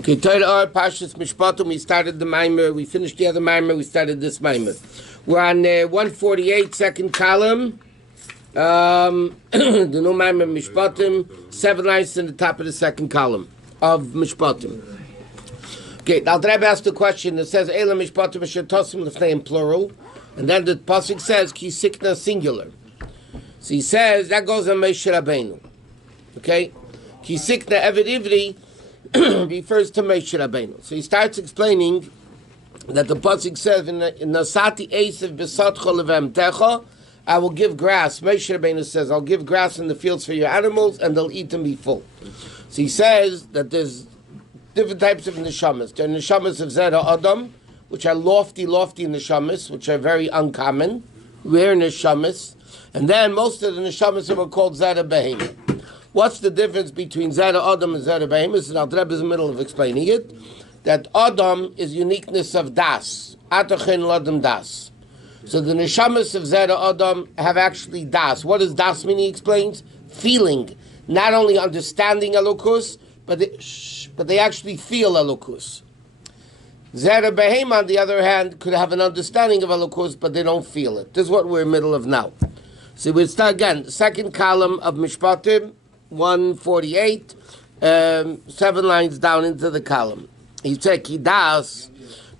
Okay, Torah Or Parashat Mishpatim. We started the Maamarim. We finished the other Maamarim. We started this Maamarim. We're on 148, second column. The new Maamarim Mishpatim. 7 lines in the top of the second column of Mishpatim. Okay, now the Rabbi asked the question. It says Eila Mishpatim Shetosim Lefnei in plural, and then the pasuk says Ki Sikna singular. So he says that goes on Moshe Rabbeinu. Okay, Ki Sikna Eved Ivri refers to Moshe Rabbeinu. So he starts explaining that the pasuk says in Nasati Esav B'Satcha Levemtecha, I will give grass. Moshe Rabbeinu says, I'll give grass in the fields for your animals, and they'll eat and be full. So he says that there's different types of neshamas. There are neshamas of Zera Adam, which are lofty neshamas, which are very uncommon, rare neshamas. And then most of the neshamas are called Zera Behema. What's the difference between Zera Adam and Zera Behema? And Al-Dreb is in the middle of explaining it. That Adam is uniqueness of Das. Atachen Adam Das. So the neshamas of Zera Adam have actually Das. What does Das mean? He explains feeling, not only understanding Elokus, but they actually feel Elokus. Zera Behema, on the other hand, could have an understanding of Elokus, but they don't feel it. This is what we're in the middle of now. So we'll start again. Second column of Mishpatim, 148, 7 lines down into the column. He said, Ki Das,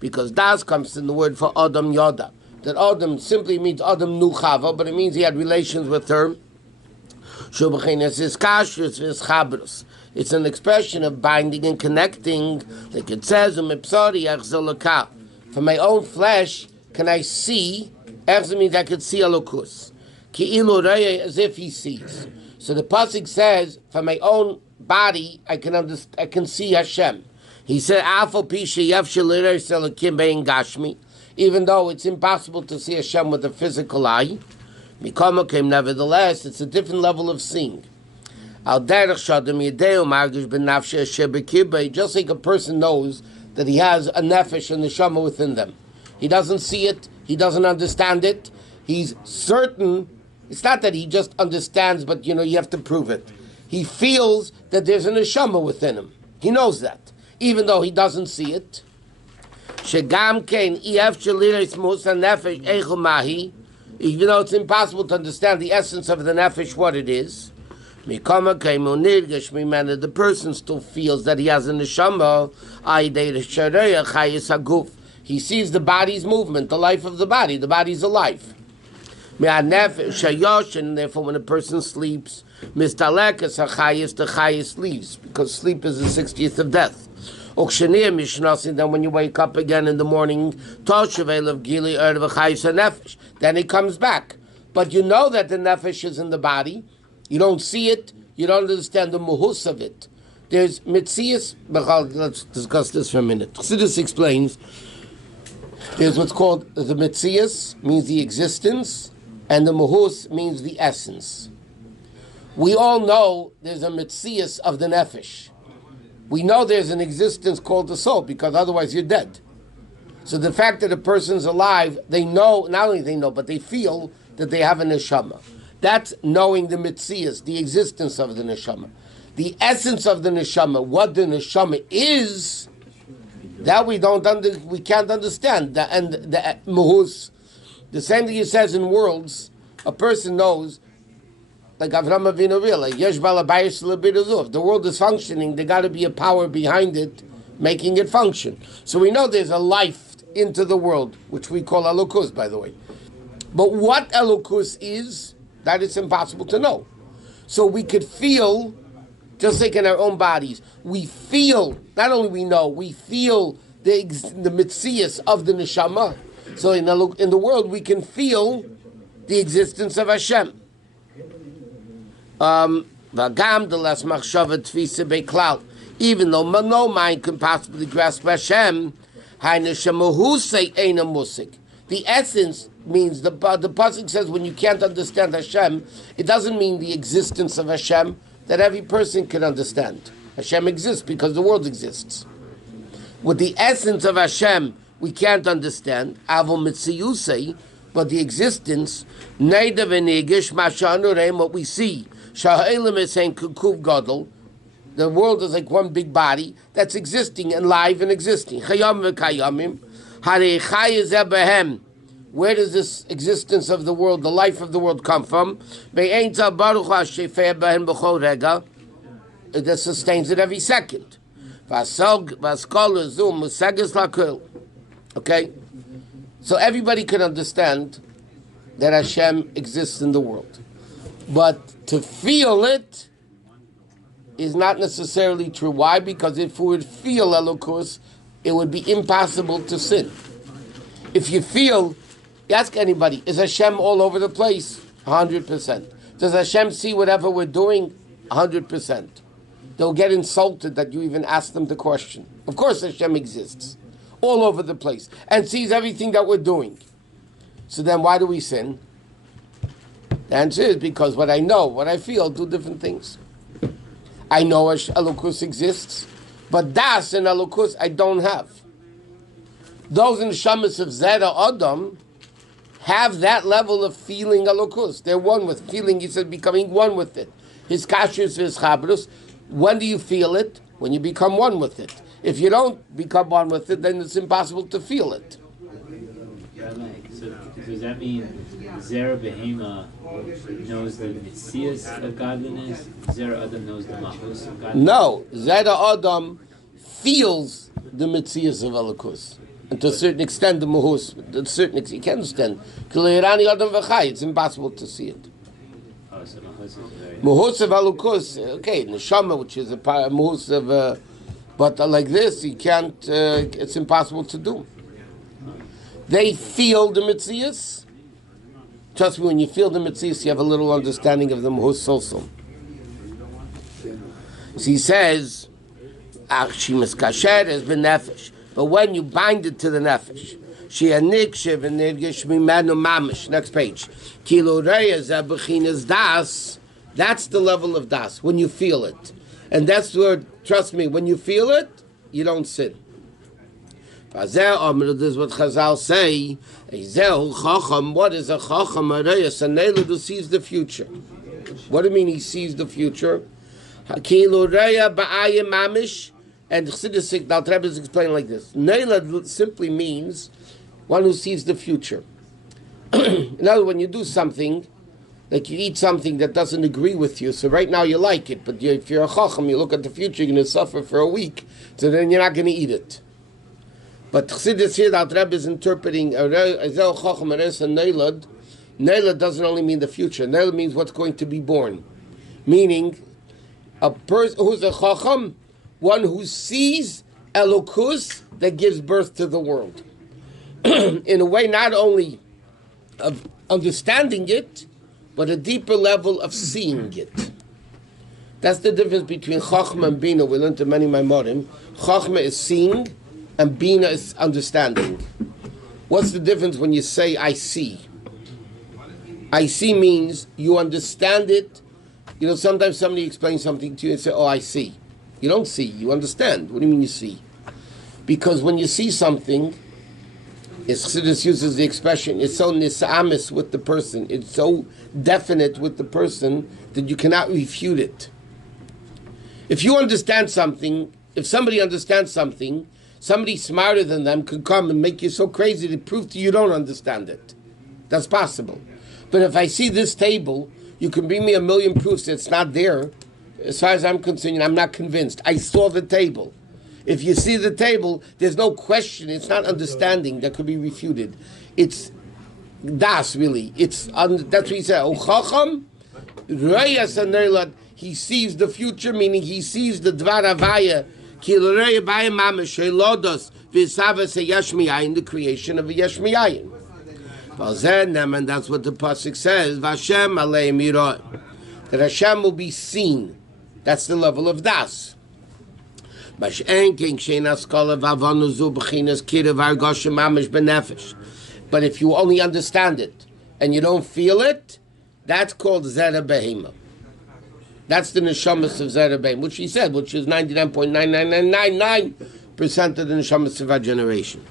because Das comes in the word for Adam Yoda. That Adam simply means Adam Nuchava, but it means he had relations with her. It's an expression of binding and connecting, like it says, from my own flesh can I see, means I can see Elokus. As if he sees. So the pasuk says, from my own body I can see Hashem. He said, even though it's impossible to see Hashem with a physical eye, nevertheless, it's a different level of seeing. Just like a person knows that he has a nefesh and neshama within them. He doesn't see it, he doesn't understand it, he's certain. It's not that he just understands, but you have to prove it. He feels that there's a neshama within him. He knows that, even though he doesn't see it. Even though it's impossible to understand the essence of the nefesh, what it is, the person still feels that he has a neshama. He sees the body's movement, the life of the body. The body's alive. And therefore when a person sleeps, the chayis leaves, because sleep is the 60th of death. Then when you wake up again in the morning, then it comes back. But you know that the nefesh is in the body. You don't see it. You don't understand the muhus of it. There's mitzias. Let's discuss this for a minute. Chassidus explains. There's what's called the mitzias, means the existence, and the muhus means the essence. We all know there's a mitzias of the nefesh. We know there's an existence called the soul, because otherwise you're dead. So the fact that a person's alive, they know, not only they know, but they feel that they have a neshama. That's knowing the mitzias, the existence of the neshama. The essence of the neshama, what the neshama is, that we can't understand. The muhus, the same thing he says in worlds, a person knows, like Avraham Avinu real, like Yesh Balabayis Lebidazuf. The world is functioning, there got to be a power behind it, making it function. So we know there's a life into the world, which we call Elokus, by the way. But what Elokus is, that is impossible to know. So we could feel, just like in our own bodies, we feel, not only we know, we feel the mitzias of the neshama. So in the world, we can feel the existence of Hashem. Even though no mind can possibly grasp Hashem, the essence means, the pasuk says when you can't understand Hashem, it doesn't mean the existence of Hashem that every person can understand. Hashem exists because the world exists. With the essence of Hashem, we can't understand, but the existence, what we see, The world is like one big body that's existing and live and existing. Chayam v'kayamim. Harei chay zeh behem. Where does this existence of the world, the life of the world, come from? It sustains it every second. Okay? So everybody can understand that Hashem exists in the world. But to feel it is not necessarily true. Why? Because if we would feel Elokus, it would be impossible to sin. If you feel... Ask anybody, is Hashem all over the place? 100%. Does Hashem see whatever we're doing? 100%. They'll get insulted that you even ask them the question. Of course Hashem exists all over the place and sees everything that we're doing. So then why do we sin? The answer is because what I know, what I feel, do different things. I know Elokus exists, but Das and Elokus I don't have. Those in the Shamas of Zera Adam have that level of feeling Elokus. They're one with feeling, he said, becoming one with it. His kashrus, his chabrus. When do you feel it? When you become one with it. If you don't become one with it, then it's impossible to feel it. So does that mean Zera Behema knows the Mitzias of godliness? Zera Adam knows the Mahus of godliness? No. Zera Adam feels the Mitzias of Elokus. And to a certain extent, the Mahus, to a certain extent, you can understand. It's impossible to see it. Oh, so Mahus is very... Mahus of Elokus, okay, Neshama, which is a Mahus of... but like this, you can't, it's impossible to do. They feel the Mitzias. Trust me, when you feel the Mitzias, you have a little understanding of the Mahus also. So he says, Shemas Kasher has been Nefesh. But when you bind it to the nefesh, next page. Das. That's the level of das when you feel it, and that's where. Trust me, when you feel it, you don't sin. This is what Chazal say. What is a chacham? A neilu who sees the future. What do you mean he sees the future? And Chassidus, now Rebbe is explaining like this. Neila simply means one who sees the future. In other words, when you do something, like you eat something that doesn't agree with you, so right now you like it, but if you're a chacham, you look at the future, you're going to suffer for a week, so then you're not going to eat it. But Chassidus here, that Rebbe is interpreting, Neila doesn't only mean the future. Neila means what's going to be born. Meaning, a person who's a chacham, one who sees Elokus that gives birth to the world. In a way, not only of understanding it, but a deeper level of seeing it. That's the difference between Chachma and Bina. We learned in many Maamarim. Chachma is seeing, and Bina is understanding. What's the difference when you say, I see? I see means you understand it. You know, sometimes somebody explains something to you and say, oh, I see. You don't see, you understand. What do you mean you see? Because when you see something, Chassidus uses the expression, it's so nisamis with the person, it's so definite with the person that you cannot refute it. If you understand something, if somebody understands something, somebody smarter than them could come and make you so crazy to prove to you don't understand it. That's possible. But if I see this table, you can bring me a million proofs that it's not there. As far as I'm concerned, I'm not convinced. I saw the table. If you see the table, there's no question. It's not understanding that could be refuted. It's das, really. That's what he said. He sees the future, meaning he sees the Dvar Havaya, the creation of a Yesh Miyayin. And that's what the pasuk says. That Hashem will be seen. That's the level of das. But if you only understand it and you don't feel it, that's called Zera Behema. That's the neshamas of Zera Behema, which he said, which is 99.99999% of the neshamas of our generation.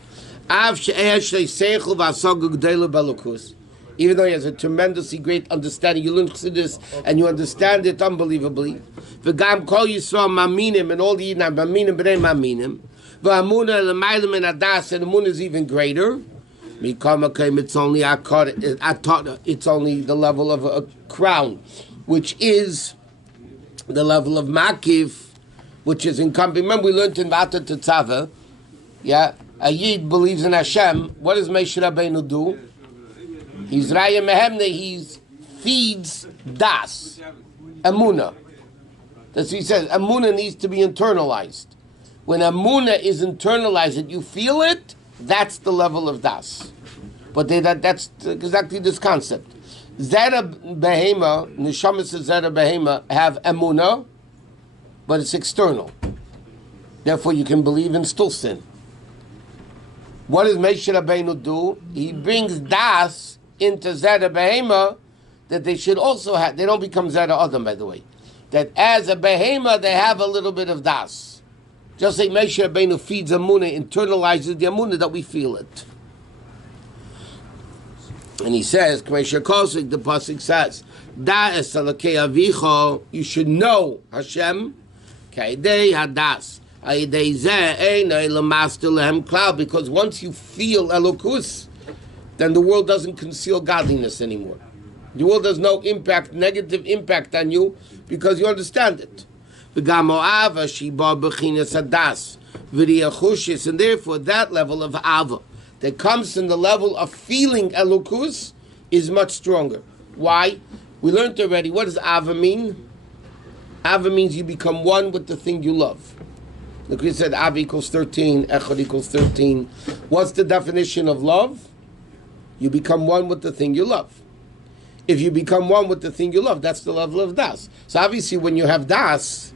even though he has a tremendously great understanding. You learn Chassidus and you understand it unbelievably. V'gam kol Yisrael maminim, and all the Yidden maminim b'nei maminim. V'amuna l'maylim and adas, and the moon is even greater. It's only it's only the level of a crown, which is the level of makif, which is incumbent. Remember, we learned in Vata Tetzava, yeah, a Yid believes in Hashem. What does Moshe Rabbeinu do? He's Raya Mehemne, he feeds Das, Amuna. That's what he says. Amuna needs to be internalized. When Amuna is internalized and you feel it, that's the level of Das. But that's exactly this concept. Zera Behema, Neshamas of Zera Behema have Amuna, but it's external. Therefore you can believe and still sin. What does Moshe Rabbeinu do? He brings Das into Zera Behema that they should also have. They don't become Zera Adam, by the way. That as a Behema, they have a little bit of Das. Just like Moshe Rabbeinu feeds Amunah, internalizes the Amunah that we feel it. And he says, the Pasuk says, Da'es alakei avicho, you should know Hashem, ka'idei hadas. Because once you feel Elokus, then the world doesn't conceal godliness anymore. The world has no impact, negative impact on you, because you understand it. And therefore that level of Ava that comes from the level of feeling Elokus is much stronger. Why? We learned already, what does Ava mean? Ava means you become one with the thing you love. Look, we said Ava equals 13, Echad equals 13. What's the definition of love? You become one with the thing you love. If you become one with the thing you love, that's the level of Das. So obviously when you have Das,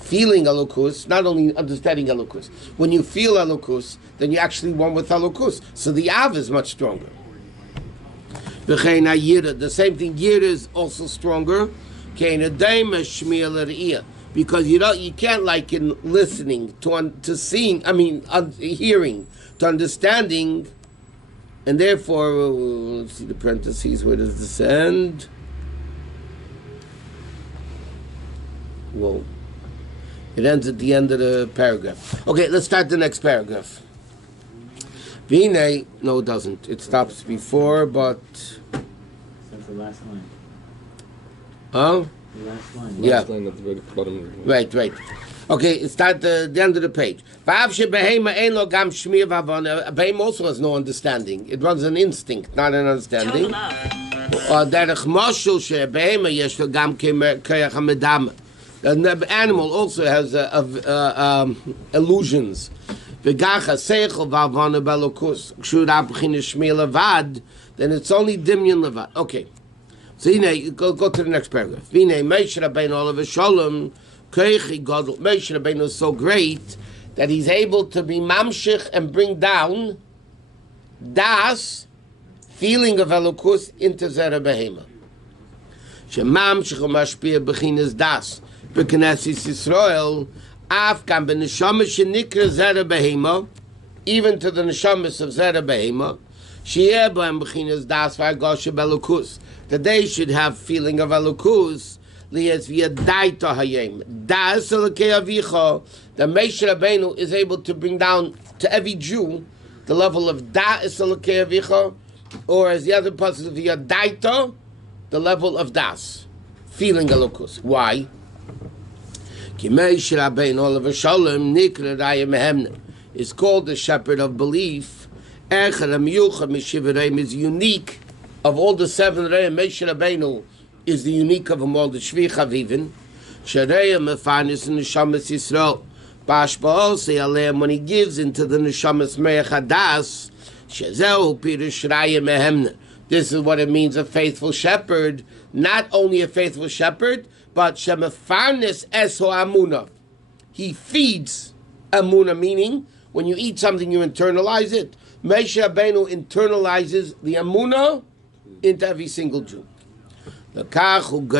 feeling Elokus, not only understanding Elokus, when you feel Elokus, then you're actually one with Elokus. So the Av is much stronger. The same thing, Yira is also stronger. Because you can't liken listening to seeing, hearing, to understanding, and therefore, let's see the parentheses, where does this end? Whoa. It ends at the end of the paragraph. Okay, let's start the next paragraph. Vine, no it doesn't. It stops before, but... That's the last line. Huh? The last line. Yeah. Last line at the very bottom. Right. Okay, it starts at the end of the page. Behema also has no understanding. It runs an instinct, not an understanding. The animal also has illusions. Then it's only dimyan levad. Okay. So go to the next paragraph. Moshe Rabbeinu is so great that he's able to be mamshich and bring down das, feeling of Elokus, into Zera Behema. Shemamshich umashpia bechinas das. B'knesses Yisrael, afkan b'neshamas shenikra Zera Behema, even to the neshamas of Zera Behema, she'eh b'hem bechinas das v'argosha b'Elokus, that they should have feeling of Elokus, lias v'yadaita hayem. Das elokei avicha, that Moshe Rabbeinu is able to bring down to every Jew the level of das elokei avicha, or as the other pasuk of v'yadaita, the level of das, feeling Elokus. Why? Ki Moshe Rabbeinu olav shalom nikra raya mehemna is called the shepherd of belief. Echad hamiyuchad mishivareim is unique of all the seven reim. Moshe Rabbeinu is the unique of them all. The shvi chavivin shareya mefanis in the neshamas Yisrael. Bashbaal say aleim when he gives into the neshamas meich hadas shezeu pirush raya mehemna. This is what it means, a faithful shepherd. Not only a faithful shepherd, but shemefarnes eso amuna. He feeds amuna, meaning when you eat something, you internalize it. Moshe Rabbeinu internalizes the amuna into every single Jew. Therefore, the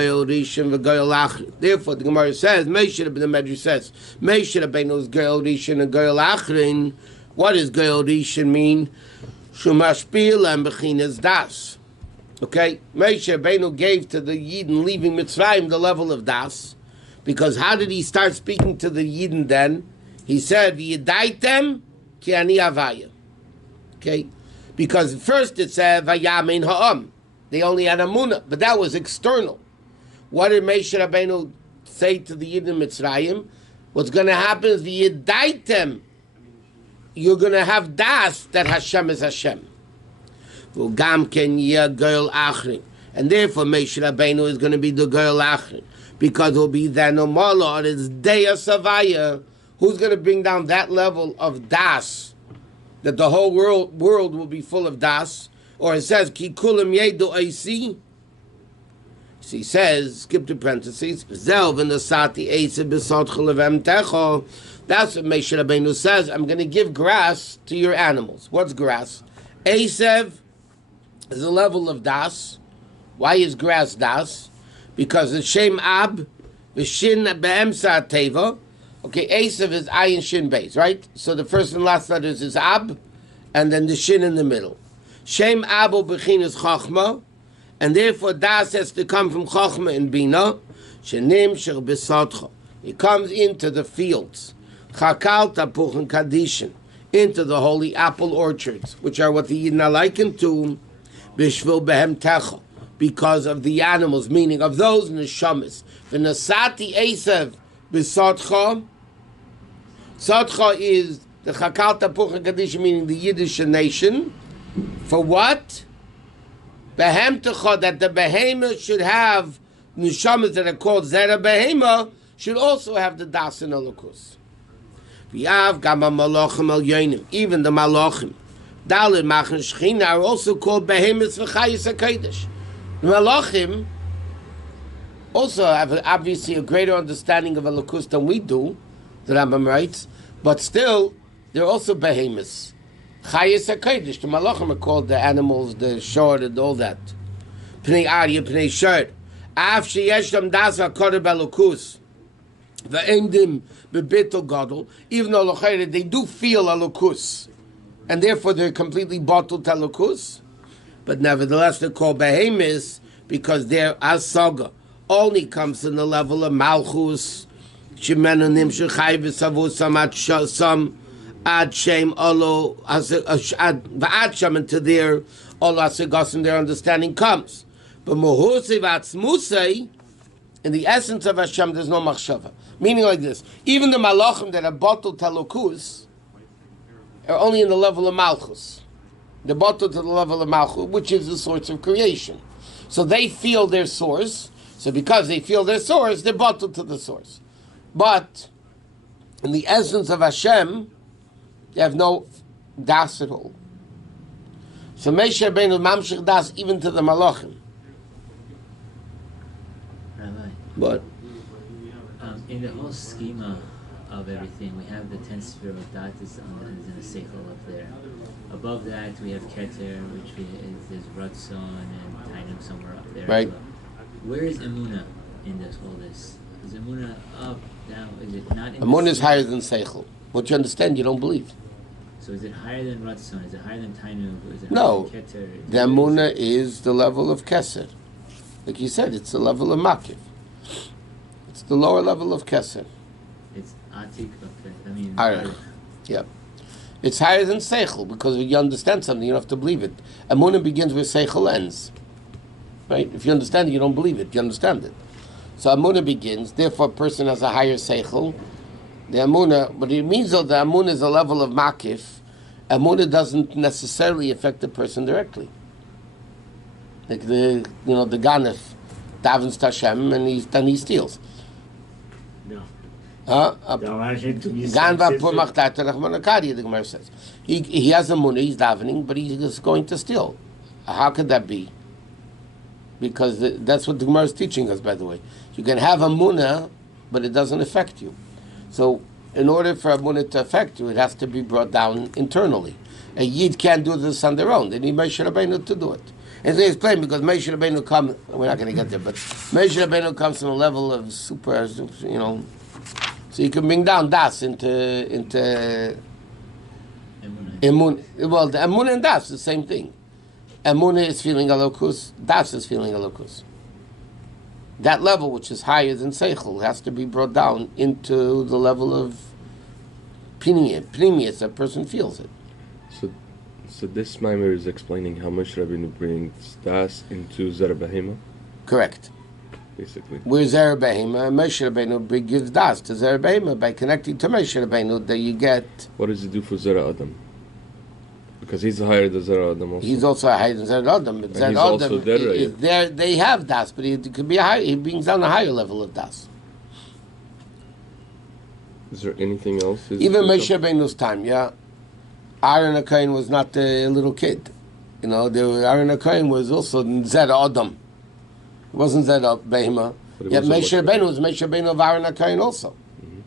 Gemara says, the Medrash says, Moshe Rabbeinu is Goyal Rishon and Goyal Achrin. What does Goyal Rishon mean? Shumashpil and Bechinas Das. Okay, Moshe Rabbeinu gave to the Yidden leaving Mitzrayim the level of das, because how did he start speaking to the Yidden then? He said, "V'yidaitem ki ani avaya." Okay, because first it said "Vayamin ha'am." They only had Amunah, but that was external. What did Moshe Rabbeinu say to the Yidden Mitzrayim? What's going to happen is v'yidaitem. You're going to have das that Hashem is Hashem. And therefore Moshe Rabbeinu is going to be the girl Achrin, because it will be then Omala on its day of Savaya. Who's going to bring down that level of das, that the whole world will be full of das? Or it says Ki kulam yedu oisi. So he says, skip the parentheses, Zel v'nasati eisa b'sotcha levem techo. That's what Moshe Rabbeinu says. I'm going to give grass to your animals. What's grass? Esev is a level of das. Why is grass das? Because the Shem Ab, the Shin Be'emsa Teva. Okay, Esev is Ayin Shin Beis, right? So the first and last letters is Ab, and then the Shin in the middle. Shem Abu Bechin is Chachma, and therefore das has to come from Chachma and Bina. Shenim Sher Besotcha. It comes into the fields. Chakal Tapuch and Kadishin. Into the holy apple orchards, which are what the Yidden are likened to, Bishvil Behem Techa, because of the animals, meaning of those neshamas. V'nasati Esav b'sotcha. Sotcha is the Chakal Tapuch and Kadishin, meaning the Yiddish nation. For what? Behem Techa, that the behemoth should have neshamas that are called Zera Behema, should also have the Das and Elokus. Even the malachim, Daled Machan Shechina, are also called behemoths v'chayis hakodesh. The malachim also have obviously a greater understanding of Elokus than we do, the Rambam writes, but still they're also behemoths. Chayis hakodesh. The malachim are called the animals, the short, and all that. Pnei arya, pnei short. Af sheyesh lam das hakodesh belokus. Even though they do feel Elokus, and therefore they're completely bottled to Elokus, but nevertheless they're called behemoths because their asaga only comes in the level of Malchus, Shemenonim Shechai V'Savusam Ad Shem Olo Ad Shem, into their Olo Asegosim, their understanding comes. But Mohusei V'Atzmusei, in the essence of Hashem, there's no machshava. Meaning like this: even the malachim that are bottled to Elokus are only in the level of Malchus. They're bottled to the level of Malchus, which is the source of creation. So they feel their source. So because they feel their source, they're bottled to the source. But in the essence of Hashem, they have no das at all. So Moshe Rabbeinu mamshich das even to the malachim. Rabbi. But in the whole schema of everything, we have the 10th sphere of Dat is in a seichel up there. Above that, we have Keter, which is Ratzon and Tainum somewhere up there. Right. Well. Where is Emunah in this? All this is Emunah up, down? Is it not? Emunah is higher than seichel. What you understand, you don't believe. So is it higher than Ratzon? Is it higher than Tainum? Is it no. Higher than Keter? The Emunah is the level of Keser. Like you said, it's the level of Makiv. It's the lower level of Keser. It's Atik, okay. I mean, Arich. Yeah. It's higher than Seichel, because if you understand something, you don't have to believe it. Emunah begins where Seichel ends. Right? If you understand it, you don't believe it. You understand it. So Emunah begins, therefore a person has a higher Seichel. The Emunah, but it means though the Emunah is a level of Makif. Emunah doesn't necessarily affect the person directly. Like the Ganef davens to Hashem and he steals. No. The Gemara says. He has a munah, he's davening, but he's going to steal. How could that be? Because that's what the Gemara is teaching us, by the way. You can have a munah, but it doesn't affect you. So, in order for a munah to affect you, it has to be brought down internally. A yid can't do this on their own. They need Moshe Rabbeinu to do it. And they explain because Moshe Rabbeinu comes. We're not going to get there, but Moshe Rabbeinu comes from a level of super, so you can bring down das into Emunah. Well, the Emunah and das the same thing. Emunah is feeling Elokus, Das is feeling Elokus. That level, which is higher than Seichel, has to be brought down into the level of Pnimius, a person feels it. So this Maimer is explaining how Moshe Rabbeinu brings Das into Zera Behema? Correct. Basically. Where Zera Behema, Moshe Rabbeinu gives Das to Zera Behema by connecting to Moshe Rabbeinu, that you get... What does he do for Zera Adam? Because he's higher than Zera Adam also. He's also higher than Zera Adam. But Zera Adam, they have Das, but it could be higher. He brings down a higher level of Das. Is there anything else? Even Moshe Rabbeinu's time, yeah. Aaron HaKohen was not a little kid. You know, Aaron HaKohen was also Zera Adam. It wasn't Zera Behema. Yet Moshe Rabbeinu was Moshe Rabbeinu of Aaron HaKohen also. Mm-hmm.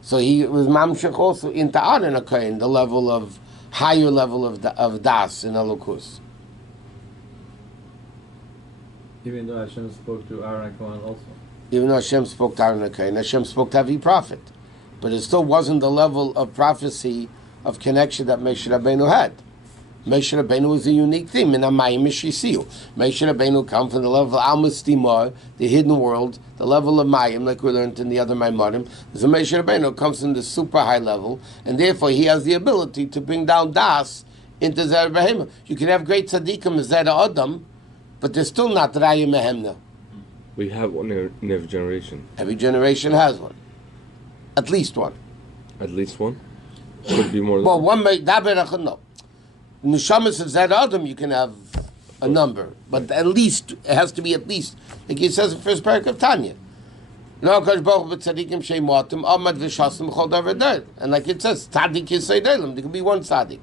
So he was Mamshech also into Aaron HaKohen, the level of, higher level of Das in Elokus. Even though Hashem spoke to Aaron HaKohen also. Even though Hashem spoke to Aaron HaKohen, Hashem spoke to every prophet. But it still wasn't the level of prophecy, of connection that Moshe Rabbeinu had. Moshe Rabbeinu was a unique thing. In Amayim Mishisiu. Moshe Rabbeinu come from the level of Almas Timor, the hidden world, the level of Mayim, like we learned in the other Maamarim. So Moshe Rabbeinu comes from the super high level, and therefore he has the ability to bring down Das into Zera Behema. You can have great tzaddikim as Zera Adam, but they're still not Raya Mehemna. We have one in every generation. Every generation has one. At least one. At least one? Could be more than well, one may no. Neshamas of Zera Adam you can have a number, but at least it has to be at least. Like he says in the first paragraph of Tanya. And like it says, tzaddik yisaydelim. There can be one tzaddik.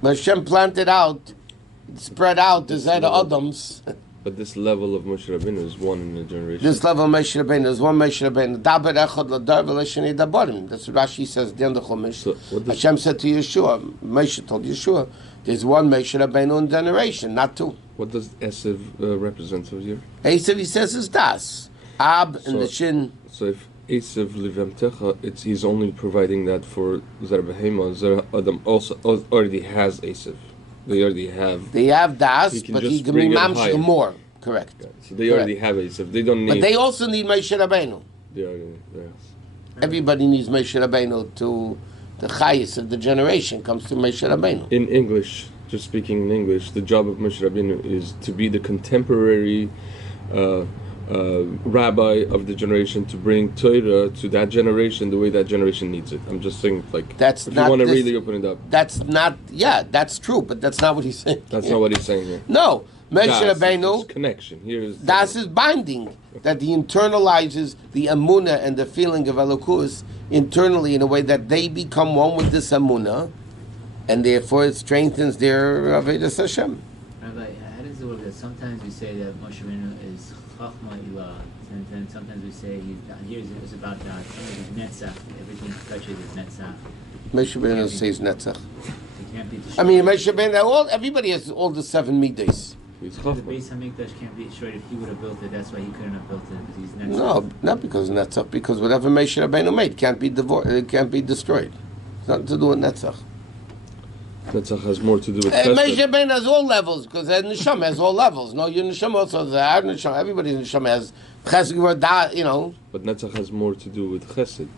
But Hashem planted out, spread out the Zera Adams. But this level of Moshe Rabbeinu is one in a generation. This level of Moshe Rabbeinu is one Moshe Rabbeinu. Daber echad ladar v'leshenei dabarim. That's what Rashi says at the end of Chumash. So Hashem said to Yeshua, Moshe told Yeshua, there's one Moshe Rabbeinu in generation, not two. What does Esav represent over here? Esav, he says, is Das. Ab and the Shin. So if Esav livemtecha, he's only providing that for Zera Behema. Zera Adam also already has Esav. They already have. They have Das, but he can be mamshech more. Correct. Yeah, so they already have Esav. They don't need. But they also need Moshe Rabbeinu. They already, yes. Everybody needs Moshe Rabbeinu to the chayis of the generation comes to Moshe Rabbeinu. In English, just speaking in English, the job of Moshe Rabbeinu is to be the contemporary rabbi of the generation, to bring Torah to that generation the way that generation needs it. I'm just saying, like, that's if not you want to really open it up. That's not, yeah, that's true, but that's not what he's saying. That's not what he's saying here. No, Moshe Rabbeinu, connection. Here is Das is binding, that he internalizes the emunah and the feeling of Elokus internally in a way that they become one with this emunah, and therefore it strengthens their Avodas Hashem. Rabbi, how does it work that sometimes we say that Moshe Rabbeinu is Chachma Ilah, and then sometimes we say it's about God. Sometimes it's Netzach. Everything he touches is Netzach. Moshe Rabbeinu says Netzach. It can't be destroyed. I mean, Moshe Rabbeinu, everybody has all the 7 midas. The Beis Hamikdash can't be destroyed. If he would have built it, that's why he couldn't have built it, because he's Netzach. No, not because of Netzach, because whatever Moshe Rabbeinu made can't be it can't be destroyed. It's nothing to do with Netzach. Netzach has more to do with Moshe Rabbeinu has all levels, because the Neshama has all levels. No, your Neshama also has our Neshama. Everybody's Neshama has Chesed, you know. But Netzach has more to do with Chesed.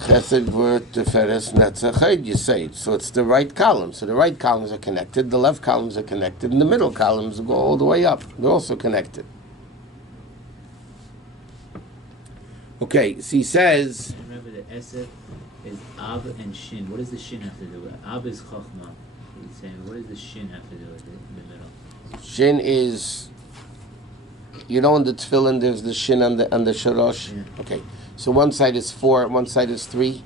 Chesed word Teferes Netzach, you say it. So it's the right column. So the right columns are connected, the left columns are connected, and the middle columns go all the way up. They're also connected. Okay, so he says... Remember the Esef is Ab and Shin. What does the Shin have to do with it? Ab is Chochmah. He's saying, what does the Shin have to do with it in the middle? Shin is... You know in the tefillin there's the Shin and the Shorosh? Yeah. Okay. So one side is 4, one side is 3.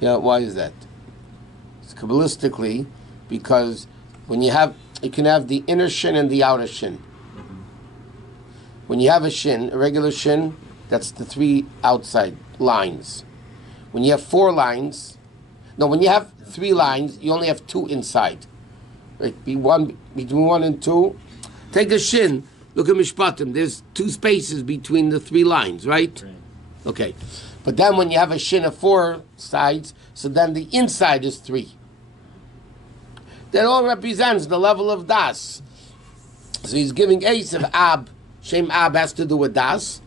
Yeah, why is that? It's Kabbalistically, because when you can have the inner shin and the outer shin. When you have a shin, a regular shin, that's the 3 outside lines. When you have 4 lines, when you have 3 lines, you only have 2 inside. Right? Between 1 and 2. Take a shin, look at Mishpatim, there's 2 spaces between the 3 lines, right? Okay, but then when you have a shin of 4 sides, so then the inside is 3. That all represents the level of das. So he's giving Yosef Ab. Shem Ab has to do with das.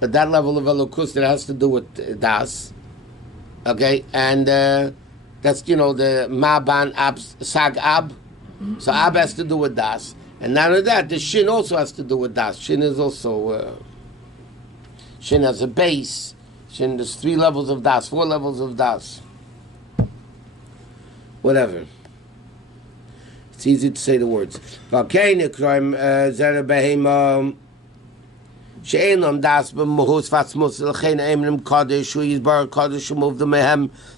But that level of elokus that has to do with das. Okay, and that's, the Maban Ab, Sag Ab. So Ab has to do with das. And not only that, the Shin also has to do with das. Shin is also, Shin has a base. Shin, there's 3 levels of das, 4 levels of das. Whatever. It's easy to say the words.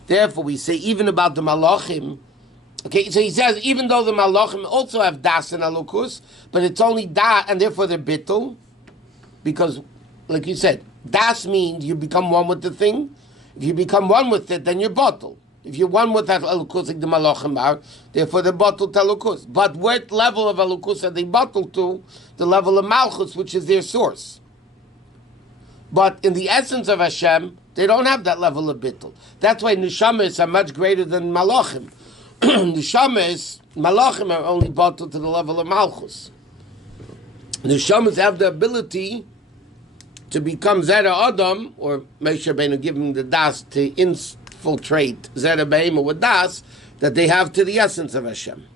Therefore, we say even about the malachim. Okay, so he says even though the malachim also have das and alukus, but it's only da, and therefore they're bittul, because, like you said, das means you become one with the thing. If you become one with it, then you're bottled. If you're one with that alukus, like the malachim are, therefore they're bottled to alukus. But what level of alukus are they bottled to? The level of malchus, which is their source. But in the essence of Hashem, they don't have that level of bittul. That's why neshamas are much greater than malachim. Neshamas, malachim are only bottled to the level of malchus. Neshamas have the ability to become Zera Adam, or Moshe Rabbeinu giving the das to infiltrate Zera Behema with das, that they have to the essence of Hashem.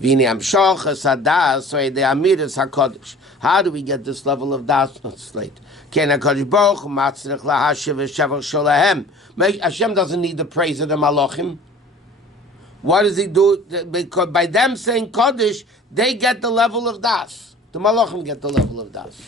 Vini Amshachas Hadas, so the Amidas HaKadosh. How do we get this level of das? It's late. Ken HaKadosh Baruch Hu Matzrich LaHashiv V'Shavach Sholahem. Hashem doesn't need the praise of the Malachim. What does he do? Because by them saying Kaddish, they get the level of das. The Malachim get the level of das.